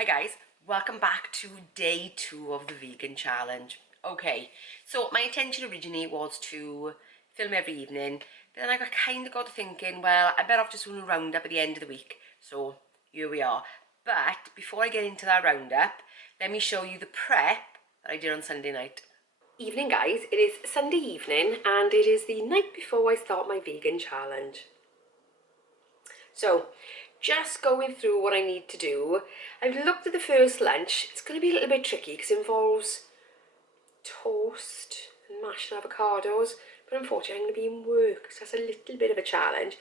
Hi guys, welcome back to day 2 of the vegan challenge. Okay, so my intention originally was to film every evening, but then I kind of got to thinking, well, I better off just doing a roundup at the end of the week. So here we are. But before I get into that roundup, let me show you the prep that I did on Sunday night. Evening guys, it is Sunday evening and it is the night before I start my vegan challenge. So, just going through what I need to do. I've looked at the first lunch. It's going to be a little bit tricky because it involves toast and mashed avocados, but unfortunately I'm going to be in work, so that's a little bit of a challenge.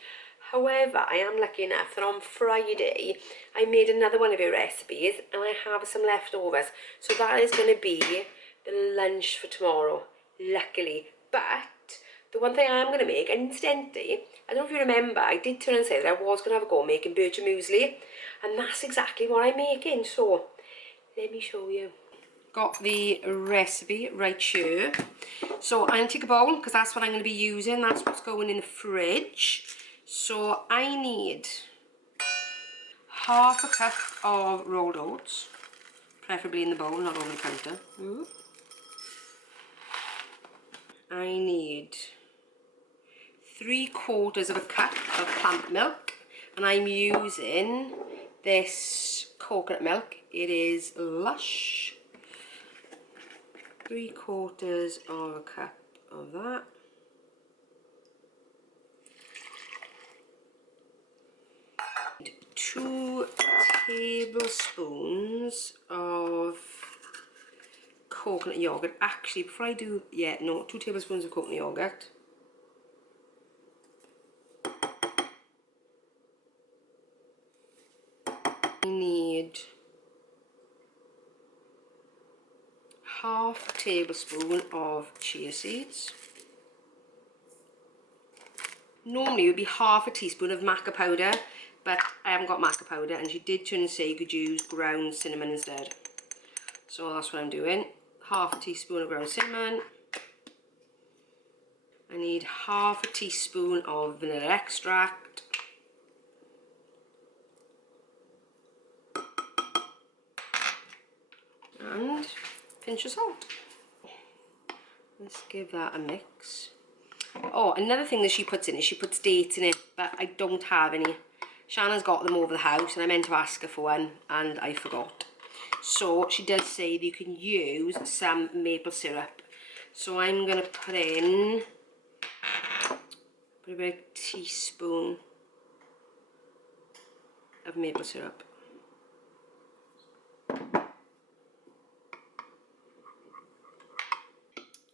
However, I am lucky enough that on Friday I made another one of your recipes and I have some leftovers, so that is going to be the lunch for tomorrow, luckily. But the one thing I am going to make, and incidentally, I don't know if you remember, I did turn and say that I was going to have a go making bircher muesli, and that's exactly what I'm making, so let me show you. Got the recipe right here. So I'm going to take a bowl, because that's what I'm going to be using, that's what's going in the fridge. So I need half a cup of rolled oats, preferably in the bowl, not on the counter. I need 3/4 of a cup of plant milk, and I'm using this coconut milk. It is Lush. 3/4 of a cup of that. And 2 tablespoons of coconut yogurt. Actually, before I do, 2 tablespoons of coconut yogurt. I need half a tablespoon of chia seeds. Normally it would be half a teaspoon of maca powder, but I haven't got maca powder, and she did turn and say you could use ground cinnamon instead. So that's what I'm doing. Half a teaspoon of ground cinnamon. I need half a teaspoon of vanilla extract. And a pinch of salt. Let's give that a mix. Oh, another thing that she puts in is she puts dates in it, but I don't have any. Shanna's got them over the house and I meant to ask her for one and I forgot. So she does say that you can use some maple syrup. So I'm going to put in about a teaspoon of maple syrup.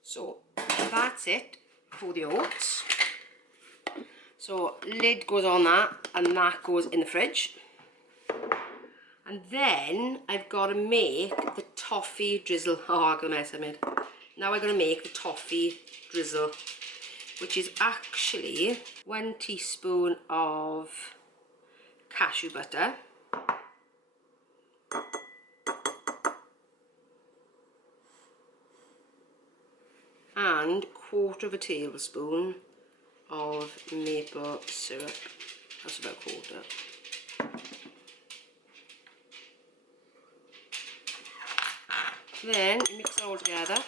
So that's it for the oats. So lid goes on that and that goes in the fridge. And then I've got to make the toffee drizzle. Oh, I got a mess I made. Now I'm going to make the toffee drizzle, which is actually 1 teaspoon of cashew butter, and 1/4 tablespoon of maple syrup. That's about 1/4. Then you mix it all together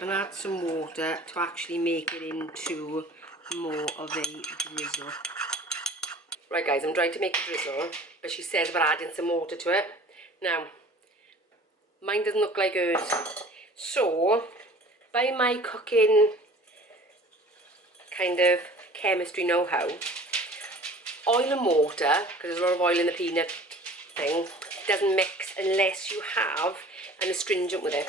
and add some water to actually make it into more of a drizzle. Right guys, I'm trying to make a drizzle, but she says about adding some water to it. Now, mine doesn't look like hers. So, by my cooking kind of chemistry know-how, oil and water, because there's a lot of oil in the peanut thing, doesn't mix unless you have an astringent with it,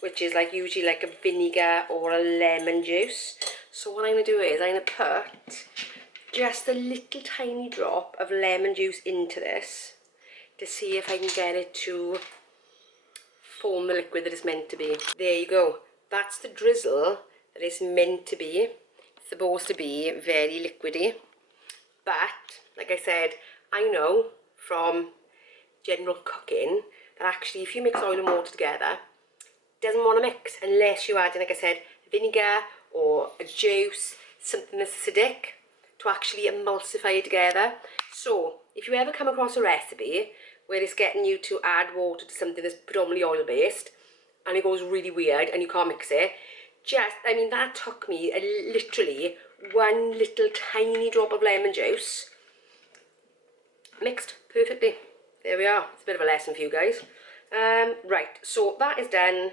which is like usually like a vinegar or a lemon juice. So what I'm going to do is I'm going to put just a little tiny drop of lemon juice into this to see if I can get it to form the liquid that it's meant to be. There you go. That's the drizzle that it's meant to be. It's supposed to be very liquidy. But, like I said, I know from general cooking that actually if you mix oil and water together, it doesn't want to mix unless you add in, like I said, vinegar or a juice, something that's acidic to actually emulsify it together. So if you ever come across a recipe where it's getting you to add water to something that's predominantly oil-based and it goes really weird and you can't mix it, I mean, that took me literally one little tiny drop of lemon juice, mixed perfectly. There we are. It's a bit of a lesson for you guys. Right, so that is done.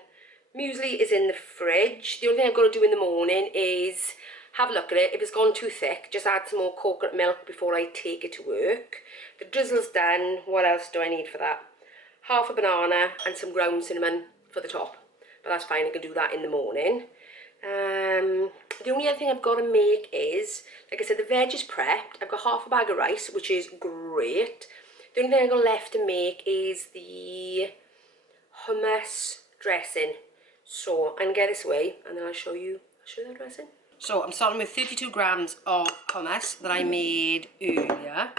Muesli is in the fridge. The only thing I've got to do in the morning is have a look at it. If it's gone too thick, just add some more coconut milk before I take it to work. The drizzle's done. What else do I need for that? Half a banana and some ground cinnamon for the top. But that's fine, I can do that in the morning. The only other thing I've got to make is, like I said, the veg is prepped. I've got half a bag of rice, which is great. The only thing I've got left to make is the hummus dressing. So I'm going to get this away and then I'll show you that dressing. So I'm starting with 32 grams of hummus that I made earlier.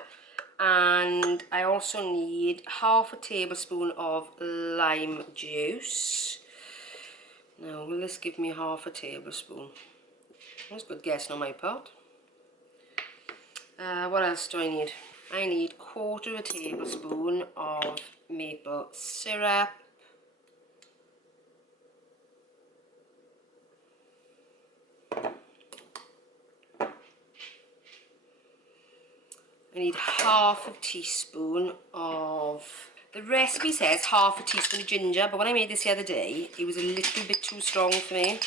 And I also need half a tablespoon of lime juice. Now, will this give me half a tablespoon? That's a good guess on my part. What else do I need? I need 1/4 tablespoon of maple syrup. I need half a teaspoon of, the recipe says half a teaspoon of ginger, but when I made this the other day, it was a little bit too strong for me.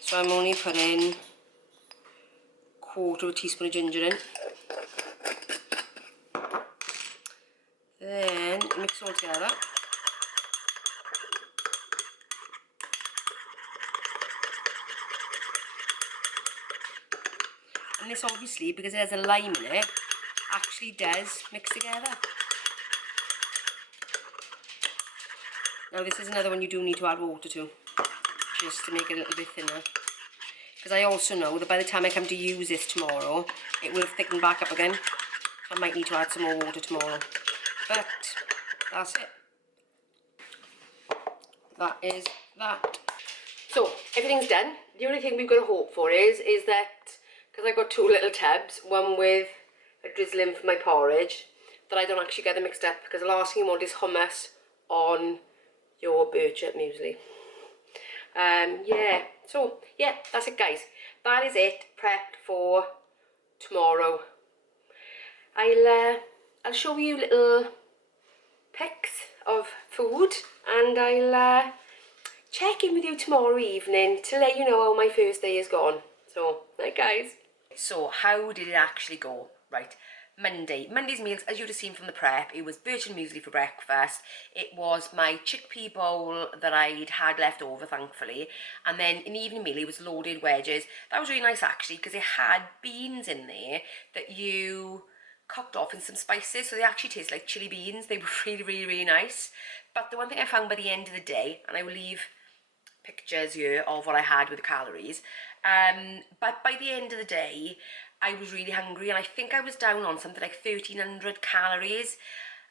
So I'm only putting 1/4 teaspoon of ginger in. Then mix all together. And this obviously, because it has a lime in it, actually does mix together. Now this is another one you do need to add water to, just to make it a little bit thinner. Because I also know that by the time I come to use this tomorrow, it will have thickened back up again. So I might need to add some more water tomorrow. But that's it. That is that. So everything's done. The only thing we've got to hope for is that, because I've got 2 little tubs, one with a drizzle in for my porridge, that I don't actually get them mixed up, because the last thing you want is hummus on your bircher muesli. Yeah, so yeah, that's it guys. That is it, prepped for tomorrow. I'll show you little pics of food, and I'll check in with you tomorrow evening to let you know how my first day has gone. So, right guys. So, how did it actually go? Right, Monday's meals, as you'd have seen from the prep, it was birch and muesli for breakfast. It was my chickpea bowl that I'd had left over, thankfully. And then in the evening meal, it was loaded wedges. That was really nice, actually, because it had beans in there that you cooked off in some spices, so they actually taste like chili beans. They were really, really, really nice. But the one thing I found by the end of the day, and I will leave pictures here of what I had with the calories, but by the end of the day, I was really hungry, and I think I was down on something like 1,300 calories,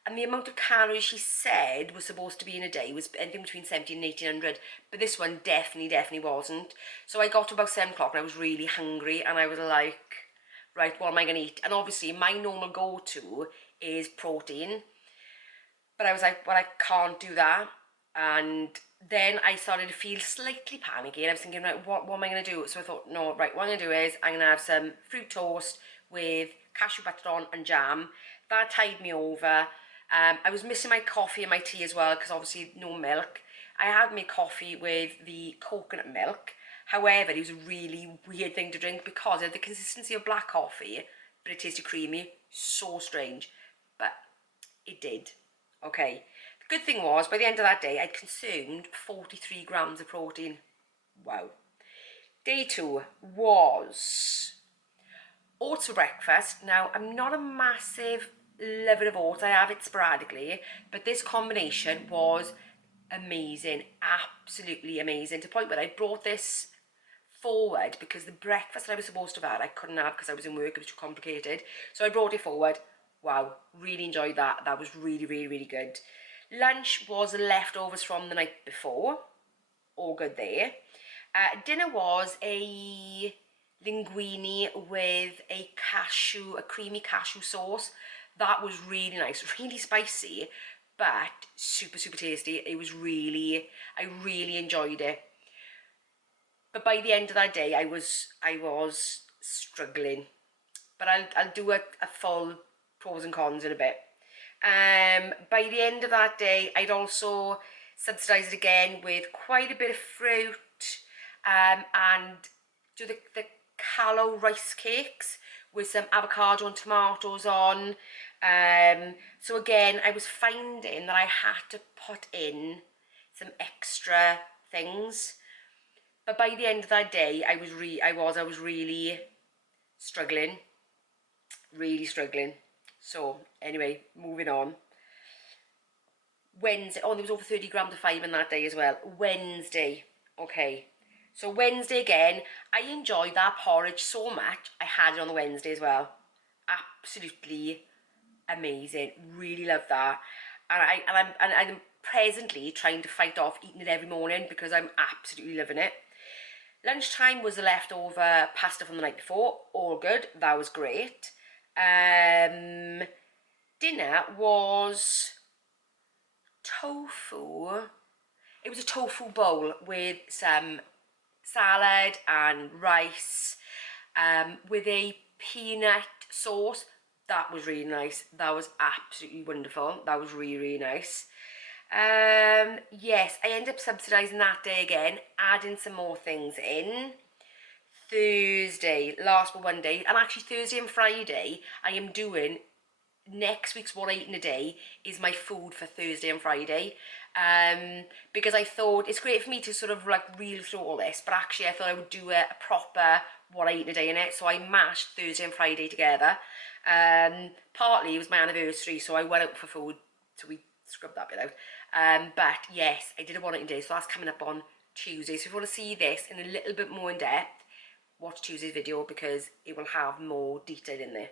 and the amount of calories she said was supposed to be in a day was anything between 1,700 and 1,800, but this one definitely wasn't. So I got to about 7 o'clock and I was really hungry, and I was like, right, what am I going to eat? And obviously my normal go-to is protein, but I was like, well, I can't do that. And then I started to feel slightly panicky, and I was thinking, right, what am I going to do? So I thought, no, right, what I'm going to do is I'm going to have some fruit toast with cashew butter on and jam. That tied me over. I was missing my coffee and my tea as well, because obviously no milk. I had my coffee with the coconut milk. However, it was a really weird thing to drink because it had the consistency of black coffee, but it tasted creamy. So strange. But it did. Okay. The good thing was, by the end of that day, I'd consumed 43 grams of protein. Wow. Day 2 was oats for breakfast. Now, I'm not a massive lover of oats. I have it sporadically, but this combination was amazing. Absolutely amazing. To the point where I brought this forward because the breakfast that I was supposed to have had, I couldn't have because I was in work. It was too complicated. So I brought it forward. Wow, really enjoyed that. That was really, really, really good. Lunch was leftovers from the night before. All good there. Dinner was a linguine with a creamy cashew sauce. That was really nice, really spicy, but super, super tasty. It was really, I really enjoyed it. But by the end of that day, I was struggling. But I'll do a full pros and cons in a bit. By the end of that day, I'd also subsidised it again with quite a bit of fruit, and do the callow rice cakes with some avocado and tomatoes on. So again, I was finding that I had to put in some extra things. But by the end of that day, I was really struggling. Really struggling. So anyway, moving on. Wednesday, oh, there was over 30 grams of fibre in that day as well. Wednesday, okay. So Wednesday again, I enjoyed that porridge so much. I had it on the Wednesday as well. Absolutely amazing. Really love that. And I'm presently trying to fight off eating it every morning because I'm absolutely loving it. Lunchtime was the leftover pasta from the night before. All good. That was great. Dinner was tofu. It was a tofu bowl with some salad and rice, with a peanut sauce. That was really nice. That was absolutely wonderful. That was really, really nice. Yes, I ended up subsidising that day again, adding some more things in. Thursday, last but one day, and actually Thursday and Friday, I am doing next week's What I Eat in a Day is my food for Thursday and Friday, because I thought it's great for me to sort of like reel through all this, but actually I thought I would do a proper What I Eat in a Day in it, so I mashed Thursday and Friday together. Partly it was my anniversary, so I went out for food, so we scrubbed that bit out. But yes, I did a What I Eat in a Day, so that's coming up on Tuesday. So if you want to see this in a little bit more in depth, watch Tuesday's video because it will have more detail in there.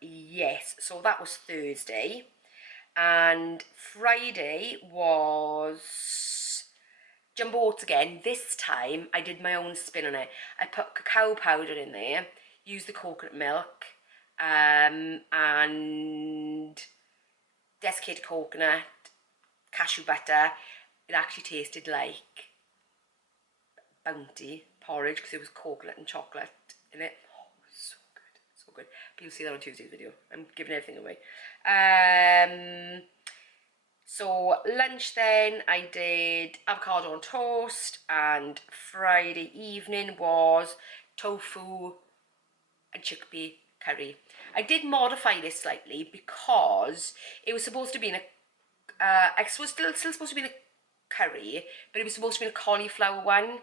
Yes, so that was Thursday, and Friday was jumbo oats again. This time I did my own spin on it. I put cacao powder in there, used the coconut milk, and desiccated coconut, cashew butter. It actually tasted like Bounty porridge because it was coconut and chocolate in it. Oh, it was so good, so good. But you'll see that on Tuesday's video. I'm giving everything away. So lunch then, I did avocado on toast, and Friday evening was tofu and chickpea curry. I did modify this slightly because it was supposed to be in a, I was still supposed to be in a curry, but it was supposed to be in a cauliflower one.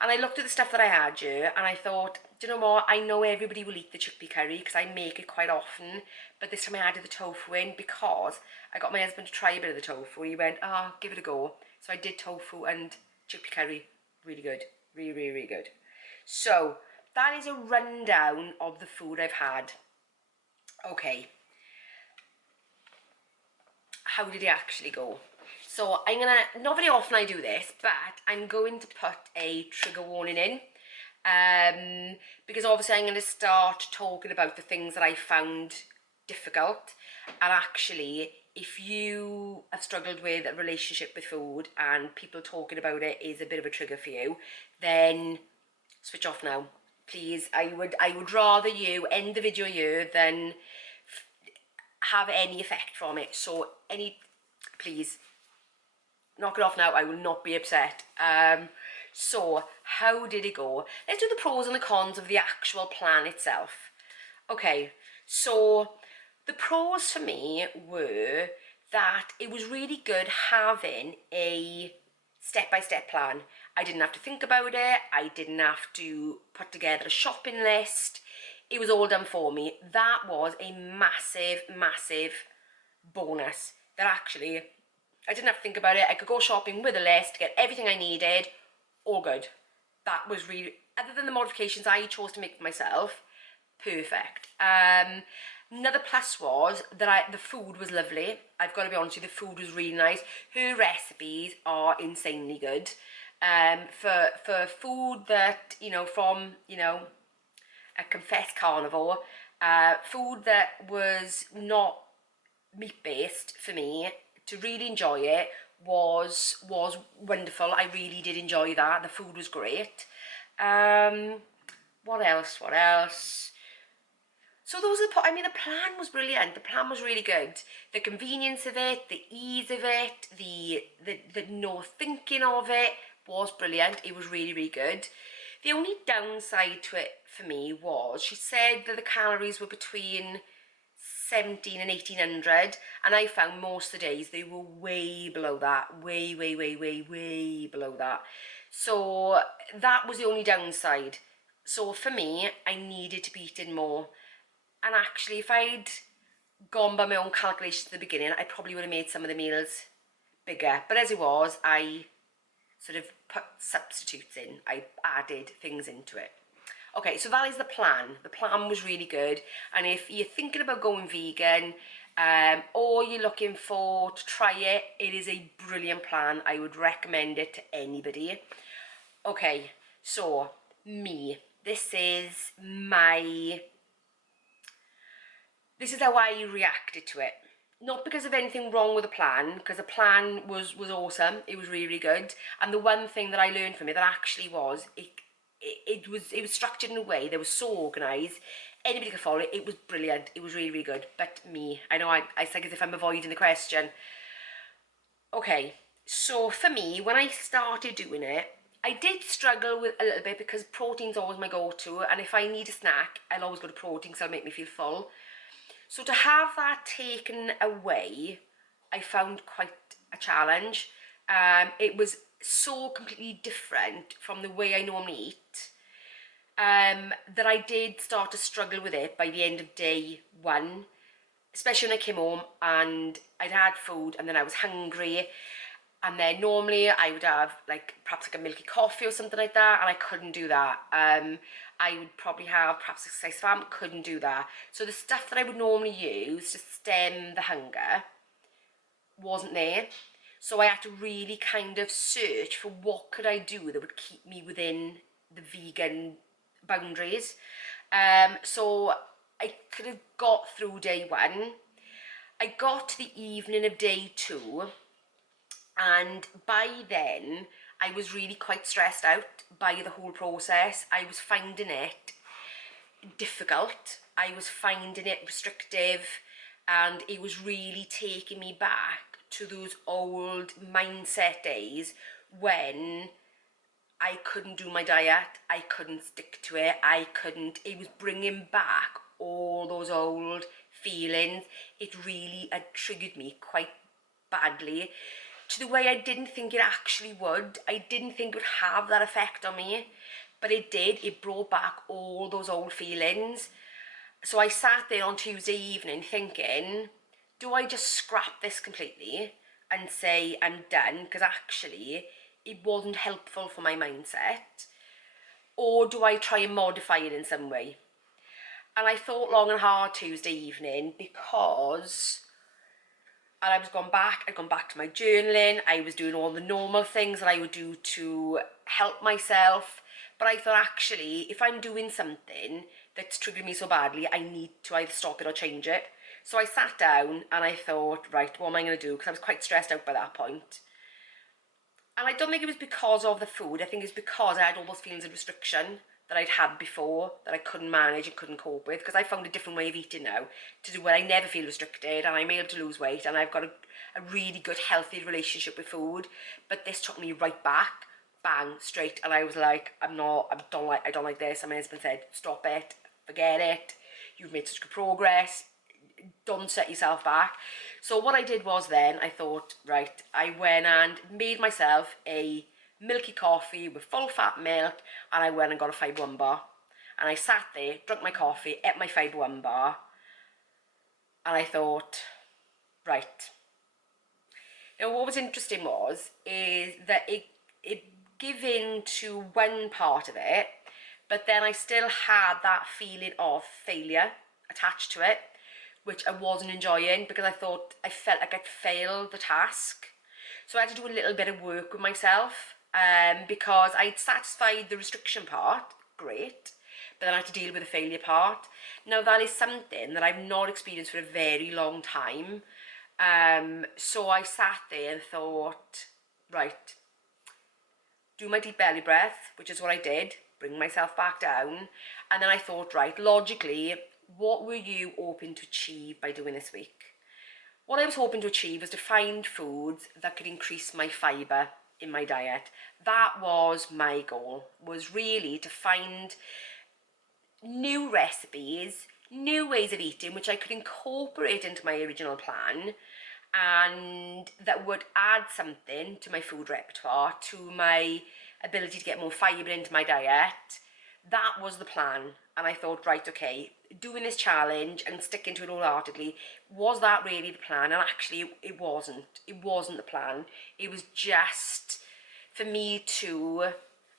And I looked at the stuff that I had here and I thought, do you know what, I know everybody will eat the chickpea curry because I make it quite often, but this time I added the tofu in because I got my husband to try a bit of the tofu. He went, oh, give it a go. So I did tofu and chickpea curry. Really good. Really, really, really good. So that is a rundown of the food I've had. Okay. How did it actually go? So I'm gonna, not very often I do this, but I'm going to put a trigger warning in, because obviously I'm gonna start talking about the things that I found difficult. And actually, if you have struggled with a relationship with food and people talking about it is a bit of a trigger for you, then switch off now, please. I would rather you end the video here than have any effect from it. So please knock it off now. I will not be upset. So how did it go? Let's do the pros and the cons of the actual plan itself. Okay, so the pros for me were that it was really good having a step-by-step plan. I didn't have to think about it. I didn't have to put together a shopping list. It was all done for me. That was a massive, massive bonus. That actually, I didn't have to think about it. I could go shopping with a list, get everything I needed, all good. That was really, other than the modifications I chose to make for myself, perfect. Another plus was that the food was lovely. I've got to be honest with you, the food was really nice. Her recipes are insanely good. for food that, you know, from, you know, a confessed carnivore, food that was not meat-based for me, to really enjoy it was wonderful. I really did enjoy that. The food was great. What else? So those are I mean, the plan was brilliant. The plan was really good. The convenience of it, the ease of it, the no thinking of it was brilliant. It was really, really good. The only downside to it for me was she said that the calories were between 17 and 1800, and I found most of the days they were way below that, way below that. So that was the only downside. So for me, I needed to be eating more. And actually, if I'd gone by my own calculations at the beginning, I probably would have made some of the meals bigger. But as it was, I sort of put substitutes in. I added things into it. Okay, so that is the plan. The plan was really good. And if you're thinking about going vegan, or you're looking to try it, it is a brilliant plan. I would recommend it to anybody. Okay, so me. This is how I reacted to it. Not because of anything wrong with the plan, because the plan was awesome. It was really, really good. And the one thing that I learned from it that actually was, it was structured in a way that was so organised. Anybody could follow it. It was brilliant. It was really, really good. But me, I know I think as if I'm avoiding the question. Okay, so for me, when I started doing it, I did struggle with a little bit because protein's always my go-to, and if I need a snack, I'll always go to protein because it'll make me feel full. So to have that taken away, I found quite a challenge. It was so completely different from the way I normally eat, that I did start to struggle with it by the end of day one, especially when I came home and I'd had food and then I was hungry. And then normally I would have perhaps a milky coffee or something like that, and I couldn't do that. I would probably have perhaps a slice of ham, couldn't do that. So the stuff that I would normally use to stem the hunger wasn't there. So I had to really kind of search for what could I do that would keep me within the vegan boundaries. So I could have got through day one. I got to the evening of day two, and by then I was really quite stressed out by the whole process. I was finding it difficult, I was finding it restrictive, and it was really taking me back to those old mindset days when I couldn't do my diet, I couldn't stick to it, it was bringing back all those old feelings. It really had triggered me quite badly, to the way I didn't think it actually would. I didn't think it would have that effect on me, but it did. It brought back all those old feelings. So I sat there on Tuesday evening thinking, do I just scrap this completely and say I'm done, because actually it wasn't helpful for my mindset, or do I try and modify it in some way? And I thought long and hard Tuesday evening, because I'd gone back to my journaling, I was doing all the normal things that I would do to help myself, but I thought, actually, if I'm doing something that's triggering me so badly, I need to either stop it or change it. So I sat down and I thought, right, what am I going to do? Because I was quite stressed out by that point. And I don't think it was because of the food. I think it's because I had all those feelings of restriction that I'd had before, that I couldn't manage and couldn't cope with, because I found a different way of eating now to do where I never feel restricted and I'm able to lose weight and I've got a really good, healthy relationship with food. But this took me right back, bang, straight, and I was like, I don't like this. And my husband said, stop it, forget it, you've made such good progress, don't set yourself back. So what I did was then, I thought, right, I went and made myself a milky coffee with full fat milk, and I went and got a fibre one bar. And I sat there, drank my coffee, ate my fibre one bar, and I thought, right. Now what was interesting is that it gave in to one part of it, but then I still had that feeling of failure attached to it, which I wasn't enjoying, because I felt like I'd failed the task. So I had to do a little bit of work with myself, because I'd satisfied the restriction part, great, but then I had to deal with the failure part. Now that is something that I've not experienced for a very long time. So I sat there and thought, right, do my deep belly breath, which is what I did, bring myself back down, and then I thought, right, logically, what were you hoping to achieve by doing this week? What I was hoping to achieve was to find foods that could increase my fibre in my diet. That was my goal, was really to find new recipes, new ways of eating, which I could incorporate into my original plan, and that would add something to my food repertoire, to my ability to get more fibre into my diet. That was the plan. And I thought, right, okay, doing this challenge and sticking to it wholeheartedly, was that really the plan? And actually it wasn't. It wasn't the plan. It was just for me to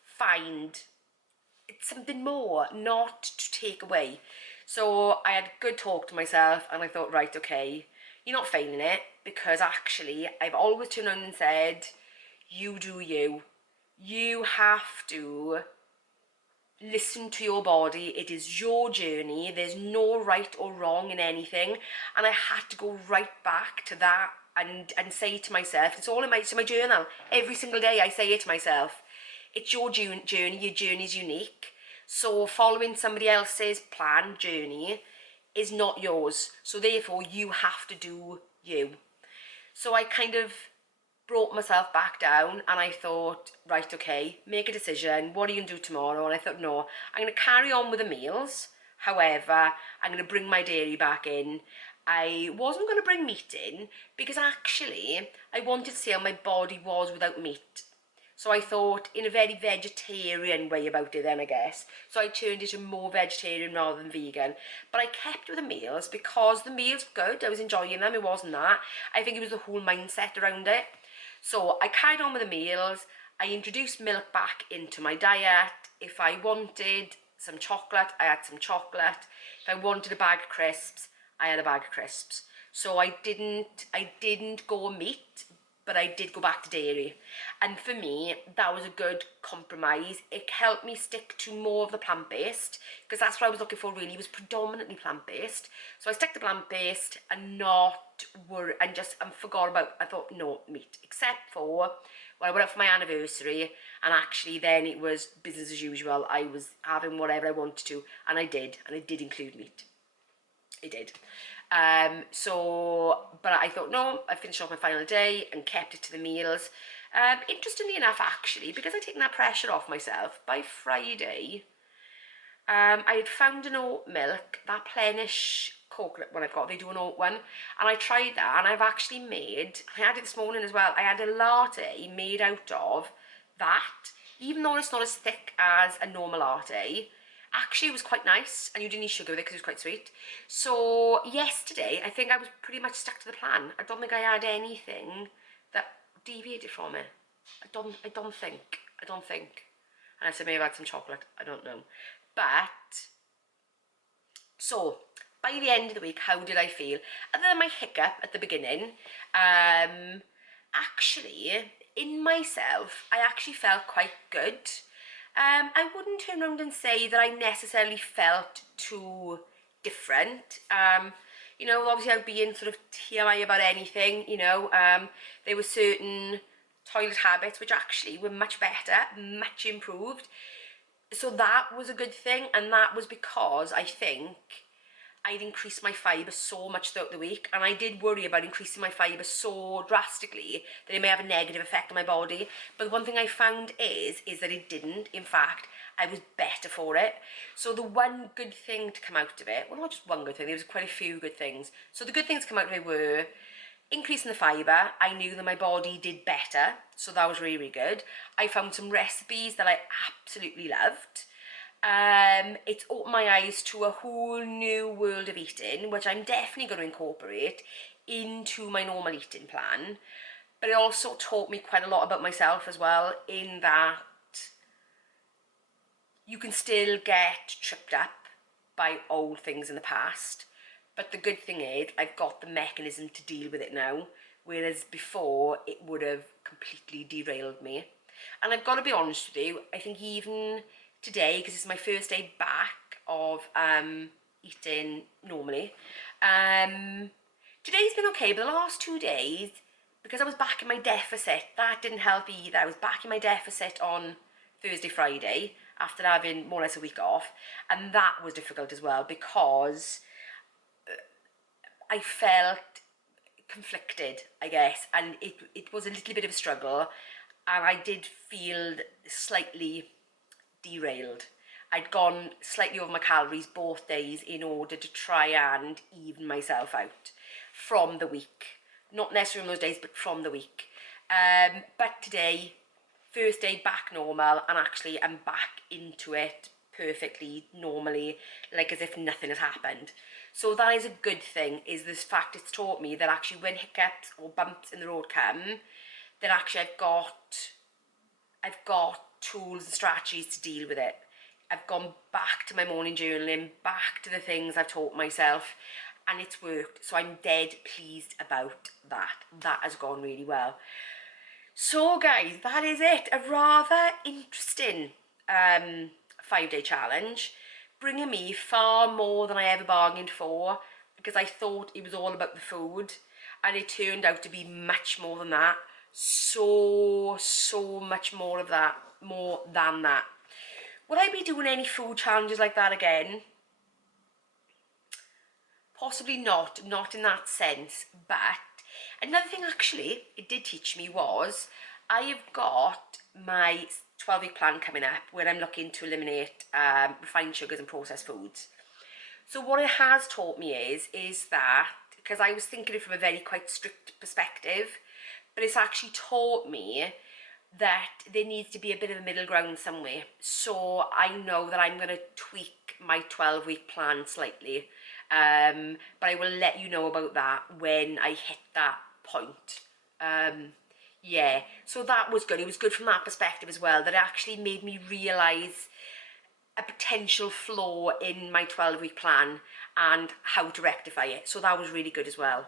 find something more, not to take away. So I had a good talk to myself and I thought, right, okay, you're not failing it, because actually I've always turned around and said, you do you. You have to listen to your body. It is your journey. There's no right or wrong in anything. And I had to go right back to that and say to myself, it's all in my journal. Every single day I say it to myself. It's your journey, your journey's unique. So following somebody else's plan, journey, is not yours. So therefore you have to do you. So I kind of brought myself back down and I thought, right, okay, make a decision. What are you going to do tomorrow? And I thought, no, I'm going to carry on with the meals. However, I'm going to bring my dairy back in. I wasn't going to bring meat in because actually I wanted to see how my body was without meat. So I thought in a very vegetarian way about it then, I guess. So I turned it to more vegetarian rather than vegan. But I kept with the meals because the meals were good. I was enjoying them. It wasn't that. I think it was the whole mindset around it. So I carried on with the meals. I introduced milk back into my diet. If I wanted some chocolate, I had some chocolate. If I wanted a bag of crisps, I had a bag of crisps. So I didn't go meat, but I did go back to dairy. And for me, that was a good compromise. It helped me stick to more of the plant-based, because that's what I was looking for really, was predominantly plant-based. So I stuck to plant-based and forgot about, I thought, no meat, except for when I went out for my anniversary, and actually then it was business as usual. I was having whatever I wanted to, and I did include meat. I did. But I thought, no, I finished off my final day and kept it to the meals. Interestingly enough, actually, because I'd taken that pressure off myself, by Friday, I had found an oat milk, that Plenish coconut one I've got. They do an oat one, and I tried that, and I've actually made, I had it this morning as well, I had a latte made out of that, even though it's not as thick as a normal latte. Actually, it was quite nice, and you didn't need sugar with it because it was quite sweet. So yesterday, I think I was pretty much stuck to the plan. I don't think I had anything that deviated from it. I don't think. Unless I may have had some chocolate, I don't know. But, so, by the end of the week, how did I feel? Other than my hiccup at the beginning, actually, in myself, I actually felt quite good. I wouldn't turn around and say that I necessarily felt too different. You know, obviously I'd be in sort of TMI about anything, you know. There were certain toilet habits which actually were much better, much improved. So that was a good thing, and that was because I think I'd increased my fibre so much throughout the week, and I did worry about increasing my fibre so drastically that it may have a negative effect on my body. But the one thing I found is that it didn't. In fact, I was better for it. So the one good thing to come out of it, well, not just one good thing, there was quite a few good things. So the good things to come out of it were increasing the fibre. I knew that my body did better, so that was really, really good. I found some recipes that I absolutely loved. It's opened my eyes to a whole new world of eating, which I'm definitely going to incorporate into my normal eating plan. But it also taught me quite a lot about myself as well, in that you can still get tripped up by old things in the past. But the good thing is I've got the mechanism to deal with it now, whereas before it would have completely derailed me. And I've got to be honest with you, I think even today, because it's my first day back of eating normally, today's been okay, but the last 2 days, because I was back in my deficit, that didn't help either. I was back in my deficit on Thursday, Friday, after having more or less a week off, and that was difficult as well, because I felt conflicted, I guess, and it was a little bit of a struggle, and I did feel slightly derailed. I'd gone slightly over my calories both days in order to try and even myself out from the week. Not necessarily on those days, but from the week. But today, first day back normal, and actually I'm back into it perfectly, normally, like as if nothing has happened. So that is a good thing, is this fact it's taught me that actually when hiccups or bumps in the road come, that actually I've got tools and strategies to deal with it. I've gone back to my morning journaling, back to the things I've taught myself, and it's worked. So I'm dead pleased about that. That has gone really well. So guys, that is it. A rather interesting 5-day challenge, bringing me far more than I ever bargained for, because I thought it was all about the food, and it turned out to be much more than that. So much more of that, more than that. Would I be doing any food challenges like that again? Possibly not in that sense. But another thing actually it did teach me was, I have got my 12-week plan coming up where I'm looking to eliminate refined sugars and processed foods. So what it has taught me is that, because I was thinking it from a very quite strict perspective, but it's actually taught me that there needs to be a bit of a middle ground somewhere. So I know that I'm going to tweak my 12-week plan slightly, but I will let you know about that when I hit that point. Yeah, so that was good. It was good from that perspective as well, that it actually made me realise a potential flaw in my 12-week plan and how to rectify it. So that was really good as well.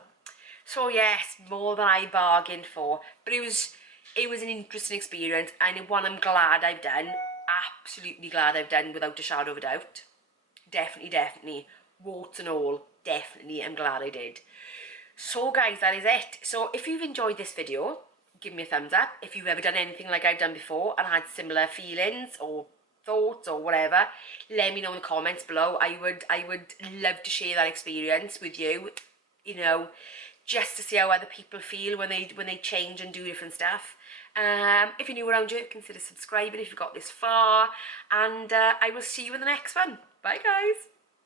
So yes, more than I bargained for, but it was an interesting experience, and one I'm glad I've done. Absolutely glad I've done, without a shadow of a doubt. Definitely, warts and all, definitely I'm glad I did. So guys, that is it. So if you've enjoyed this video, give me a thumbs up. If you've ever done anything like I've done before and had similar feelings or thoughts or whatever, let me know in the comments below. I would love to share that experience with you, you know, just to see how other people feel when they change and do different stuff. If you're new around here, consider subscribing if you've got this far, and I will see you in the next one. Bye guys.